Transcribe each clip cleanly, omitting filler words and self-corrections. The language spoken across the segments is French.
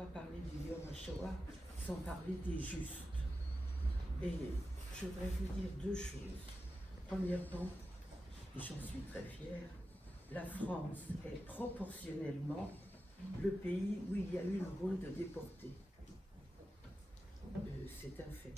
pas parler du Yom HaShoah sans parler des justes. Et je voudrais vous dire deux choses. Premièrement, et j'en suis très fière, la France est proportionnellement le pays où il y a eu le moins de déportés. C'est un fait.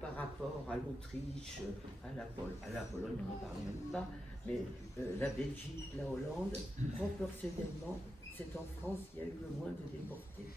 Par rapport à l'Autriche, à la Pologne, on n'en parle même pas, mais la Belgique, la Hollande, proportionnellement, c'est en France qu'il y a eu le moins de déportés.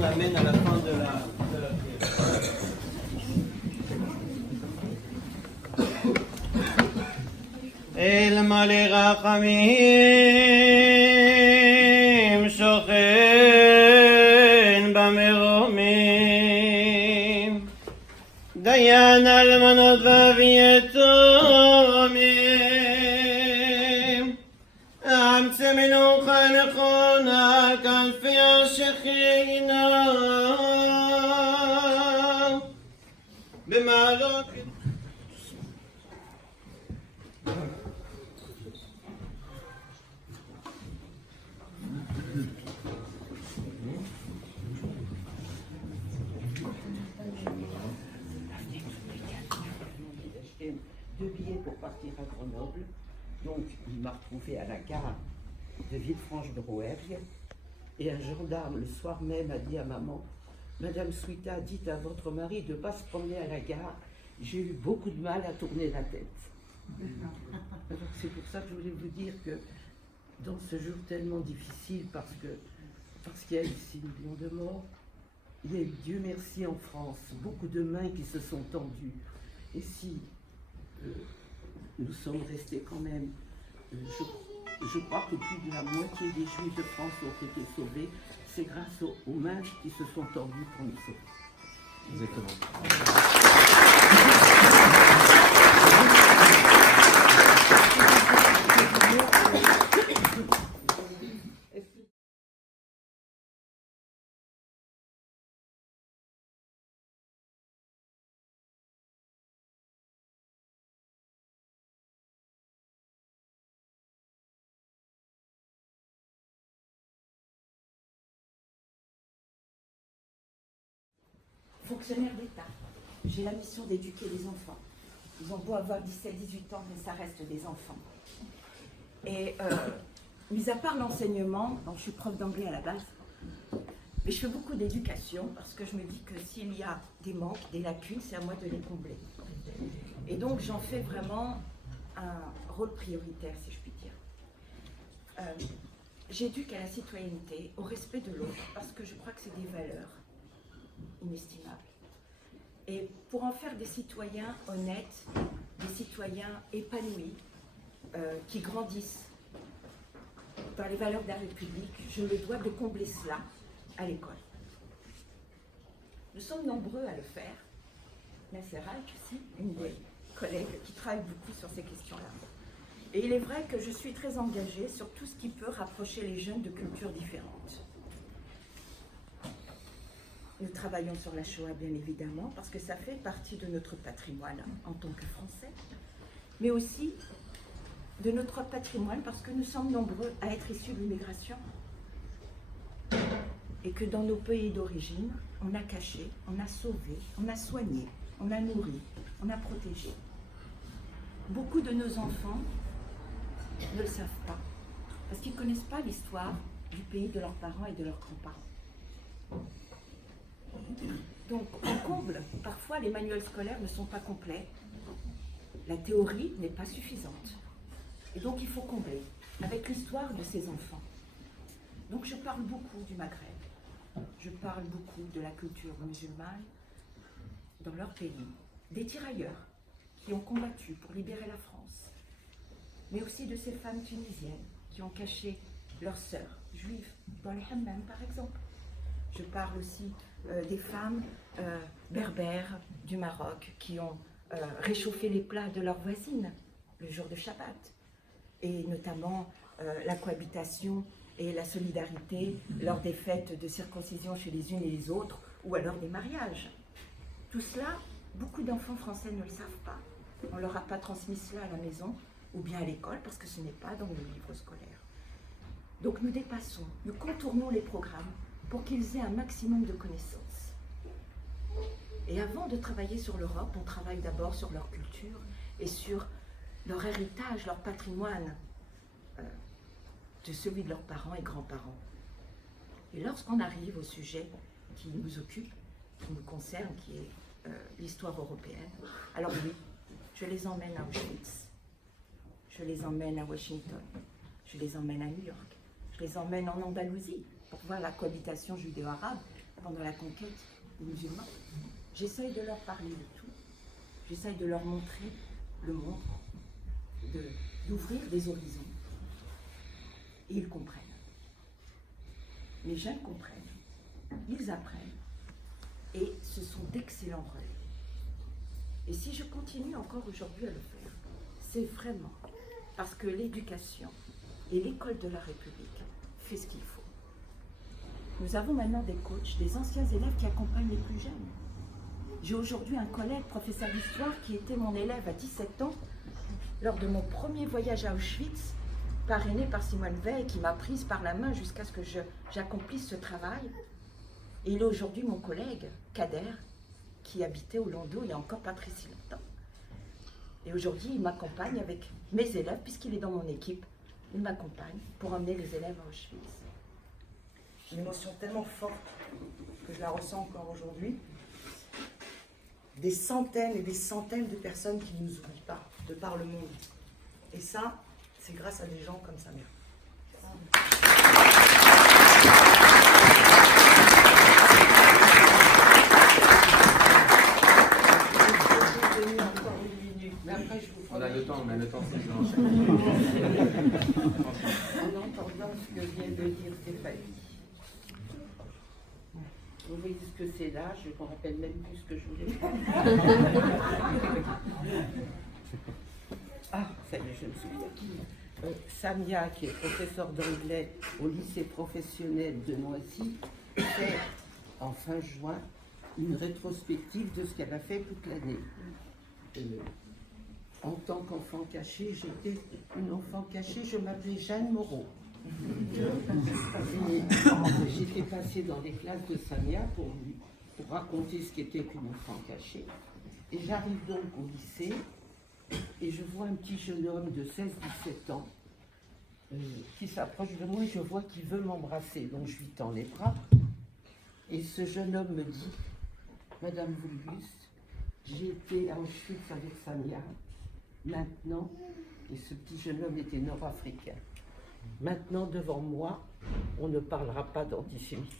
L'amène à la fin de la El Mali Rachamim Shochen Bameromim Dayan Almanot Vavietomim Amtse Menucha Nechona Kalfi Shechina B'malot. Deux billets pour partir à Grenoble. Donc, il m'a retrouvé à la gare de Villefranche-de-Rouergue. Et un gendarme, le soir même, a dit à maman, Madame Souita, dites à votre mari de ne pas se promener à la gare. J'ai eu beaucoup de mal à tourner la tête. Alors, c'est pour ça que je voulais vous dire que dans ce jour tellement difficile, parce qu'il y a eu 6 millions de morts, il y a eu, Dieu merci, en France, beaucoup de mains qui se sont tendues. Et si nous sommes restés quand même, je crois que plus de la moitié des Juifs de France ont été sauvés, c'est grâce aux mains qui se sont tendues pour nous sauver. Exactement. Fonctionnaire d'État, j'ai la mission d'éduquer les enfants. Ils ont beau avoir 17-18 ans, mais ça reste des enfants. Et mis à part l'enseignement, donc je suis prof d'anglais à la base, mais je fais beaucoup d'éducation parce que je me dis que s'il y a des manques, des lacunes, c'est à moi de les combler. Et donc j'en fais vraiment un rôle prioritaire, si je puis dire. J'éduque à la citoyenneté, au respect de l'autre, parce que je crois que c'est des valeurs inestimables. Et pour en faire des citoyens honnêtes, des citoyens épanouis, qui grandissent dans les valeurs de la République, je me dois de combler cela à l'école. Nous sommes nombreux à le faire. Nasser Ralk, aussi, une des collègues qui travaille beaucoup sur ces questions-là. Et il est vrai que je suis très engagée sur tout ce qui peut rapprocher les jeunes de cultures différentes. Nous travaillons sur la Shoah, bien évidemment, parce que ça fait partie de notre patrimoine en tant que Français, mais aussi de notre patrimoine parce que nous sommes nombreux à être issus de l'immigration et que dans nos pays d'origine, on a caché, on a sauvé, on a soigné, on a nourri, on a protégé. Beaucoup de nos enfants ne le savent pas, parce qu'ils ne connaissent pas l'histoire du pays de leurs parents et de leurs grands-parents. Donc, on comble. Parfois, les manuels scolaires ne sont pas complets. La théorie n'est pas suffisante. Et donc il faut combler avec l'histoire de ces enfants. Donc je parle beaucoup du Maghreb, je parle beaucoup de la culture musulmane dans leur pays, des tirailleurs qui ont combattu pour libérer la France, mais aussi de ces femmes tunisiennes qui ont caché leurs sœurs juives dans les hammams par exemple. Je parle aussi des femmes berbères du Maroc qui ont réchauffé les plats de leurs voisines le jour de Shabbat, et notamment la cohabitation et la solidarité lors des fêtes de circoncision chez les unes et les autres, ou alors des mariages. Tout cela, beaucoup d'enfants français ne le savent pas. On ne leur a pas transmis cela à la maison ou bien à l'école parce que ce n'est pas dans le livre scolaire. Donc nous dépassons, nous contournons les programmes pour qu'ils aient un maximum de connaissances. Et avant de travailler sur l'Europe, on travaille d'abord sur leur culture et sur leur héritage, leur patrimoine, de celui de leurs parents et grands-parents. Et lorsqu'on arrive au sujet qui nous occupe, qui nous concerne, qui est l'histoire européenne, alors oui, je les emmène à Auschwitz, je les emmène à Washington, je les emmène à New York, je les emmène en Andalousie pour voir la cohabitation judéo-arabe pendant la conquête des musulmans. J'essaye de leur parler de tout, j'essaye de leur montrer le monde, d'ouvrir des horizons. Et ils comprennent. Les jeunes comprennent, ils apprennent, et ce sont d'excellents relais. Et si je continue encore aujourd'hui à le faire, c'est vraiment parce que l'éducation et l'école de la République fait ce qu'il faut. Nous avons maintenant des coachs, des anciens élèves qui accompagnent les plus jeunes. J'ai aujourd'hui un collègue, professeur d'histoire, qui était mon élève à 17 ans lors de mon premier voyage à Auschwitz, parrainé par Simone Veil, qui m'a prise par la main jusqu'à ce que j'accomplisse ce travail. Et il est aujourd'hui mon collègue, Kader, qui habitait au Landau il n'y a encore pas très si longtemps. Et aujourd'hui, il m'accompagne avec mes élèves, puisqu'il est dans mon équipe. Il m'accompagne pour emmener les élèves à Auschwitz. Une émotion tellement forte que je la ressens encore aujourd'hui. Des centaines et des centaines de personnes qui ne nous oublient pas, de par le monde. Et ça, c'est grâce à des gens comme Samia. On a le temps, c'est bon. En entendant ce que vient de dire Stéphanie. Vous voyez ce que c'est là, je ne me rappelle même plus ce que je voulais faire. Ah, ça y est, je me souviens. Samia, qui est professeure d'anglais au lycée professionnel de Noisy, fait en fin juin une rétrospective de ce qu'elle a fait toute l'année. En tant qu'enfant caché, j'étais une enfant cachée, je m'appelais Jeanne Moreau. J'étais passée dans les classes de Samia pour raconter ce qu'était qu'une enfant cachée. Et j'arrive donc au lycée et je vois un petit jeune homme de 16-17 ans qui s'approche de moi et je vois qu'il veut m'embrasser. Donc je lui tends les bras et ce jeune homme me dit « Madame Vulgus, j'ai été à Auschwitz avec Samia. Maintenant, et ce petit jeune homme était nord-africain, maintenant devant moi, on ne parlera pas d'antisémitisme. »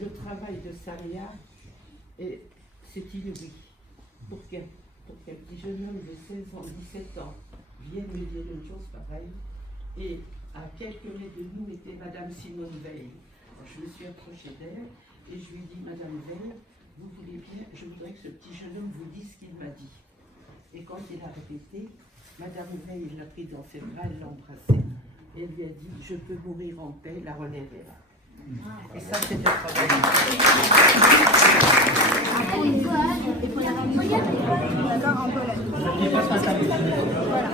Le travail de Samia, c'est inouï. Pour qu'un petit jeune homme de 16 ans, 17 ans, vienne me dire une chose pareille, et à quelques mètres de nous était Madame Simone Veil. Alors, je me suis approchée d'elle et je lui ai dit, Madame Veil, vous voulez bien, je voudrais que ce petit jeune homme vous dise ce qu'il m'a dit. Et quand il a répété, Madame Veil l'a pris dans ses bras, elle l'a embrassé. Et elle lui a dit, je peux mourir en paix, la relève est là. Et ça, c'est le travail. Voilà.